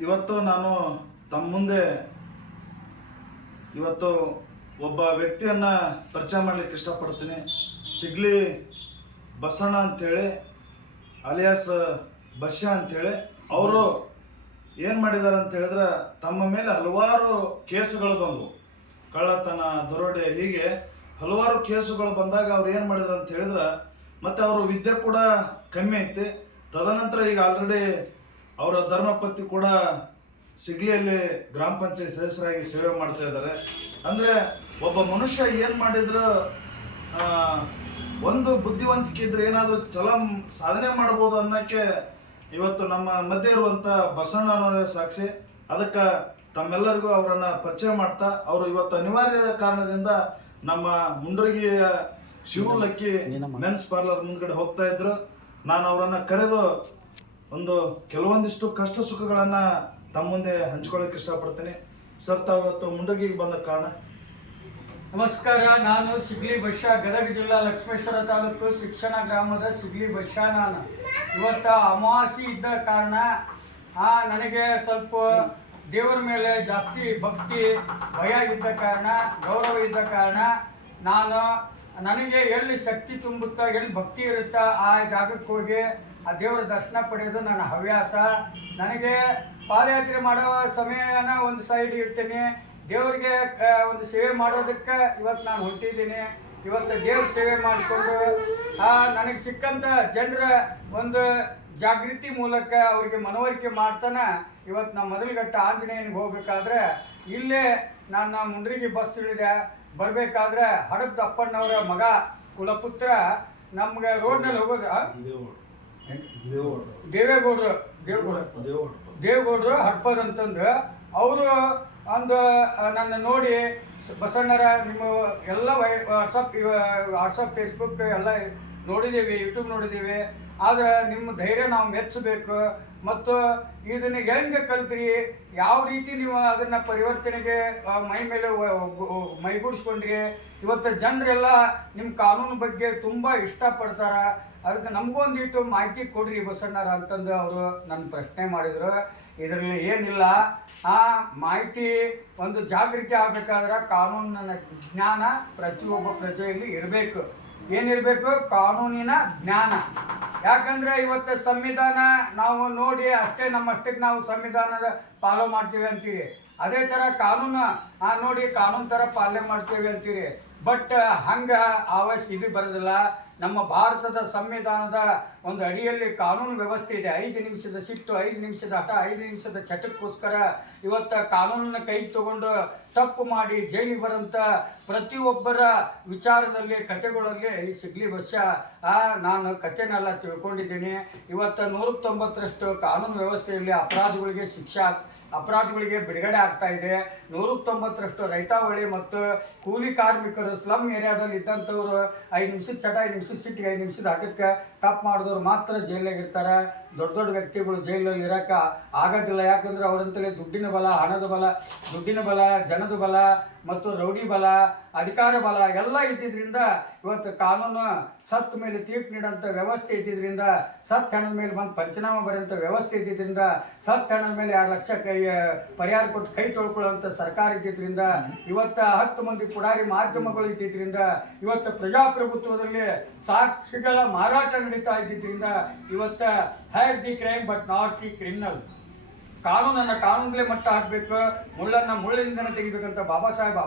ಇವತ್ತು ನಾನು ತಮ್ಮ ಮುಂದೆ ಇವತ್ತು ಒಬ್ಬ ವ್ಯಕ್ತಿಯನ್ನ ಪರಿಚಯ ಮಾಡ್ಲಿಕ್ಕೆ ಇಷ್ಟಪಡ್ತೀನಿ. ಸಿಗ್ಲಿ ಬಸಣ್ಣ ಅಂತೇಳಿ, ಅಲಿಯಾಸ್ ಬಶ್ಯ ಅಂತೇಳಿ. ಅವರು ಏನು ಮಾಡಿದ್ದಾರೆ ಅಂತ ಹೇಳಿದ್ರೆ, ತಮ್ಮ ಮೇಲೆ ಹಲವಾರು ಕೇಸುಗಳು ಬಂದವು. ಕಳ್ಳತನ, ದರೋಡೆ, ಹೀಗೆ ಹಲವಾರು ಕೇಸುಗಳು ಬಂದಾಗ ಅವ್ರು ಏನು ಮಾಡಿದ್ರು ಅಂತ ಹೇಳಿದ್ರೆ, ಮತ್ತೆ ಅವರು ವಿದ್ಯೆ ಕೂಡ ಕಮ್ಮಿ ಐತಿ. ತದನಂತರ ಈಗ ಆಲ್ರೆಡಿ ಅವರ ಧರ್ಮಪತಿ ಕೂಡ ಸಿಗ್ಲಿಯಲ್ಲಿ ಗ್ರಾಮ ಪಂಚಾಯತ್ ಸದಸ್ಯರಾಗಿ ಸೇವೆ ಮಾಡ್ತಾ ಇದ್ದಾರೆ. ಅಂದರೆ ಒಬ್ಬ ಮನುಷ್ಯ ಏನು ಮಾಡಿದ್ರು ಒಂದು ಬುದ್ಧಿವಂತಿಕೆ ಇದ್ರೆ ಏನಾದರೂ ಛಲ ಸಾಧನೆ ಮಾಡ್ಬೋದು ಅನ್ನೋಕ್ಕೆ ಇವತ್ತು ನಮ್ಮ ಮಧ್ಯೆ ಇರುವಂಥ ಬಸಣ್ಣ ಅನ್ನೋರೇ ಸಾಕ್ಷಿ. ಅದಕ್ಕೆ ತಮ್ಮೆಲ್ಲರಿಗೂ ಅವರನ್ನ ಪರಿಚಯ ಮಾಡ್ತಾ ಅವರು ಇವತ್ತು ಅನಿವಾರ್ಯ ಕಾರಣದಿಂದ ನಮ್ಮ ಮುಂಡ್ರಗಿಯ ಶಿವಲಕ್ಕಿ ಮೆನ್ಸ್ ಪಾರ್ಲರ್ ಮುಂದ್ಗಡೆ ಹೋಗ್ತಾ ಇದ್ರು. ನಾನು ಅವರನ್ನ ಕರೆದು ಒಂದು ಕೆಲವೊಂದಿಷ್ಟು ಕಷ್ಟ ಸುಖಗಳನ್ನು ತಮ್ಮ ಮುಂದೆ ಹಂಚ್ಕೊಳ್ಳೋಕೆ ಇಷ್ಟಪಡ್ತೀನಿ. ಸರ್, ತಾವತ್ತು ಮುಂಡಗಿಗೆ ಬಂದ ಕಾರಣ. ನಮಸ್ಕಾರ, ನಾನು ಸಿಗ್ಲಿ ಬಶ್ಯಾ ಗದಗ ಜಿಲ್ಲಾ ಲಕ್ಷ್ಮೇಶ್ವರ ತಾಲೂಕು ಶಿಕ್ಷಣ ಗ್ರಾಮದ ಸಿಗ್ಲಿ ಬಶ್ಯಾ ನಾನು. ಇವತ್ತು ಅಮಾವಾಸ್ಯೆ ಇದ್ದ ಕಾರಣ ನನಗೆ ಸ್ವಲ್ಪ ದೇವರ ಮೇಲೆ ಜಾಸ್ತಿ ಭಕ್ತಿ, ಭಯ ಇದ್ದ ಕಾರಣ, ಗೌರವ ಇದ್ದ ಕಾರಣ, ನಾನು ನನಗೆ ಎಲ್ಲಿ ಶಕ್ತಿ ತುಂಬುತ್ತಾ, ಎಲ್ಲಿ ಭಕ್ತಿ ಇರುತ್ತಾ ಆ ಜಾಗಕ್ಕೆ ಹೋಗಿ ಆ ದೇವರ ದರ್ಶನ ಪಡೆಯೋದು ನನ್ನ ಹವ್ಯಾಸ. ನನಗೆ ಪಾದಯಾತ್ರೆ ಮಾಡೋ ಸಮಯನ ಒಂದು ಸೈಡ್ ಇಡ್ತೀನಿ. ದೇವ್ರಿಗೆ ಒಂದು ಸೇವೆ ಮಾಡೋದಕ್ಕೆ ಇವತ್ತು ನಾನು ಹೊಟ್ಟಿದ್ದೀನಿ ಇವತ್ತು ದೇವ್ರ ಸೇವೆ ಮಾಡಿಕೊಂಡು, ಆ, ನನಗೆ ಸಿಕ್ಕಂಥ ಜನರ ಒಂದು ಜಾಗೃತಿ ಮೂಲಕ ಅವರಿಗೆ ಮನವರಿಕೆ ಮಾಡ್ತಾನೆ ಇವತ್ತು ನಾವು ಮೊದಲಘಟ್ಟ ಆಂಜನೇಯನಿಗೆ ಹೋಗ್ಬೇಕಾದ್ರೆ, ಇಲ್ಲೇ ನಾನು ಮುಂಡ್ರಿಗೆ ಬಸ್ ಇಳಿದೆ. ಬರಬೇಕಾದ್ರೆ ಹಡಪ್ ಅಪ್ಪಣ್ಣವರ ಮಗ ಕುಲಪುತ್ರ ನಮ್ಗೆ ರೋಡ್ನಲ್ಲಿ ಹೋಗೋದು? ದೇವೇಗೌಡರು ದೇವೇಗೌಡರು. ದೇವೇಗೌಡರು ಹಡ್ಪದ್ ಅಂತಂದು. ಅವರು ಒಂದು ನನ್ನ ನೋಡಿ ಬಸಣ್ಣರ ನಿಮ್ಮ ಎಲ್ಲ ವಾಟ್ಸಪ್ ವಾಟ್ಸಪ್, ಫೇಸ್ಬುಕ್ ಎಲ್ಲ ನೋಡಿದ್ದೀವಿ, ಯೂಟ್ಯೂಬ್ ನೋಡಿದ್ದೀವಿ. ಆದ್ರೆ ನಿಮ್ಮ ಧೈರ್ಯ ನಾವು ಮೆಚ್ಚಬೇಕು ಮತ್ತು ಇದನ್ನು ಹೆಂಗೆ ಕಲ್ತ್ರಿ? ಯಾವ ರೀತಿ ನೀವು ಅದನ್ನು ಪರಿವರ್ತನೆಗೆ ಮೈ ಮೇಲೆ ಮೈಗೂಡಿಸ್ಕೊಂಡ್ರಿ? ಇವತ್ತು ಜನರೆಲ್ಲ ನಿಮ್ಮ ಕಾನೂನು ಬಗ್ಗೆ ತುಂಬ ಇಷ್ಟಪಡ್ತಾರೆ. ಅದಕ್ಕೆ ನಮಗೊಂದಿಟ್ಟು ಮಾಹಿತಿ ಕೊಡ್ರಿ ಬಸಣ್ಣರ ಅಂತಂದು ಅವರು ನನ್ನ ಪ್ರಶ್ನೆ ಮಾಡಿದರು. ಇದರಲ್ಲಿ ಏನಿಲ್ಲ. ಆ, ಮಾಹಿತಿ ಒಂದು ಜಾಗೃತಿ ಆಗಬೇಕಾದ್ರೆ ಕಾನೂನಿನ ಜ್ಞಾನ ಪ್ರತಿಯೊಬ್ಬ ಪ್ರಜೆಯಲ್ಲಿ ಇರಬೇಕು. ಏನಿರಬೇಕು? ಕಾನೂನಿನ ಜ್ಞಾನ. ಯಾಕಂದ್ರೆ ಇವತ್ತು ಸಂವಿಧಾನ ನಾವು ನೋಡಿ ಅಷ್ಟೇ ನಮ್ಮಷ್ಟಕ್ಕೆ ನಾವು ಸಂವಿಧಾನದ ಫಾಲೋ ಮಾಡ್ತೀವಿ ಅಂತೀರಿ. ಅದೇ ಥರ ಕಾನೂನು ನೋಡಿ ಕಾನೂನು ಥರ ಪಾಲನೆ ಮಾಡ್ತೀವಿ ಅಂತೀರಿ. ಬಟ್ ಹಂಗ ಅವಶ್ಯ ಇದು ಬರೋದಿಲ್ಲ. ನಮ್ಮ ಭಾರತದ ಸಂವಿಧಾನದ ಒಂದು ಅಡಿಯಲ್ಲಿ ಕಾನೂನು ವ್ಯವಸ್ಥೆ ಇದೆ. ಐದು ನಿಮಿಷದ ಸಿಟ್ಟು, ಐದು ನಿಮಿಷದ ಹಠ, ಐದು ನಿಮಿಷದ ಚಟಕ್ಕೋಸ್ಕರ ಇವತ್ತು ಕಾನೂನನ್ನು ಕೈಗೆ ತಗೊಂಡು ತಪ್ಪು ಮಾಡಿ ಜೈಲಿಗೆ ಬರೋಂಥ ಪ್ರತಿಯೊಬ್ಬರ ವಿಚಾರದಲ್ಲಿ, ಕತೆಗಳಲ್ಲಿ ಈ ಸಿಗ್ಲಿ ವರ್ಷ ನಾನು ಕಥೆನೆಲ್ಲ ತಿಳ್ಕೊಂಡಿದ್ದೀನಿ. ಇವತ್ತು ನೂರ ತೊಂಬತ್ತರಷ್ಟು ಕಾನೂನು ವ್ಯವಸ್ಥೆಯಲ್ಲಿ ಅಪರಾಧಗಳಿಗೆ ಶಿಕ್ಷಾ ಅಪರಾಧಗಳಿಗೆ ಬಿಡುಗಡೆ ಆಗ್ತಾ ಇದೆ. ನೂರ ತೊಂಬತ್ತರಷ್ಟು ರೈತಾವಳಿ ಮತ್ತು ಕೂಲಿ ಕಾರ್ಮಿಕರು ಸ್ಲಮ್ ಏರಿಯಾದಲ್ಲಿ ಇದ್ದಂಥವ್ರು ಐದು ನಿಮಿಷದ ಚಟ, ಐದು ನಿಮಿಷದ ಸಿಟ್ಟಿಗೆ ಐದು ನಿಮಿಷದ ಆಟಕ್ಕೆ ತಪ್ಪು ಮಾಡಿದವ್ರು ಮಾತ್ರ ಜೈಲಾಗ ಇರ್ತಾರೆ ದೊಡ್ಡ ದೊಡ್ಡ ವ್ಯಕ್ತಿಗಳು ಜೈಲಲ್ಲಿ ಇರೋಕೆ ಆಗೋದಿಲ್ಲ. ಯಾಕಂದ್ರೆ ಅವರಂತಲೇ ದುಡ್ಡಿನ ಬಲ, ಹಣದ ಬಲ, ದುಡ್ಡಿನ ಬಲ, ಜನದ ಬಲ ಮತ್ತು ರೌಡಿ ಬಲ, ಅಧಿಕಾರ ಬಲ ಎಲ್ಲ ಇದ್ದಿದ್ದರಿಂದ ಇವತ್ತು ಕಾನೂನು ಸತ್ ಮೇಲೆ ತೀರ್ಪು ನೀಡೋಂಥ ವ್ಯವಸ್ಥೆ ಇದ್ದಿದ್ದರಿಂದ ಸತ್ ಹಣದ ಮೇಲೆ ಬಂದು ಪಂಚನಾಮ ಬರೆಯೋಂಥ ವ್ಯವಸ್ಥೆ ಇದ್ದಿದ್ದರಿಂದ ಸತ್ ಹಣದ ಮೇಲೆ ಎರಡು ಲಕ್ಷ ಕೈ ಪರಿಹಾರ ಕೊಟ್ಟು ಕೈ ತೊಳ್ಕೊಳ್ಳೋಂಥ ಸರ್ಕಾರ ಇದ್ದಿದ್ದರಿಂದ ಇವತ್ತು ಹತ್ತು ಮಂದಿ ಪುಡಾರಿ ಮಾಧ್ಯಮಗಳು ಇದ್ದಿದ್ದರಿಂದ ಇವತ್ತು ಪ್ರಜಾಪ್ರಭುತ್ವದಲ್ಲಿ ಸಾಕ್ಷಿಗಳ ಮಾರಾಟ ನಡೀತಾ ಇದ್ದಿದ್ದರಿಂದ ಇವತ್ತು had the crime but not the criminal. ಕಾನೂನನ್ನು ಕಾನೂನಲ್ಲೇ ಮಟ್ಟ ಹಾಕ್ಬೇಕು ಮುಳ್ಳನ್ನ ಮುಳ್ಳಿನಿಂದನೇ ತೆಗಿಬೇಕಂತ ಬಾಬಾ ಸಾಹೇಬ್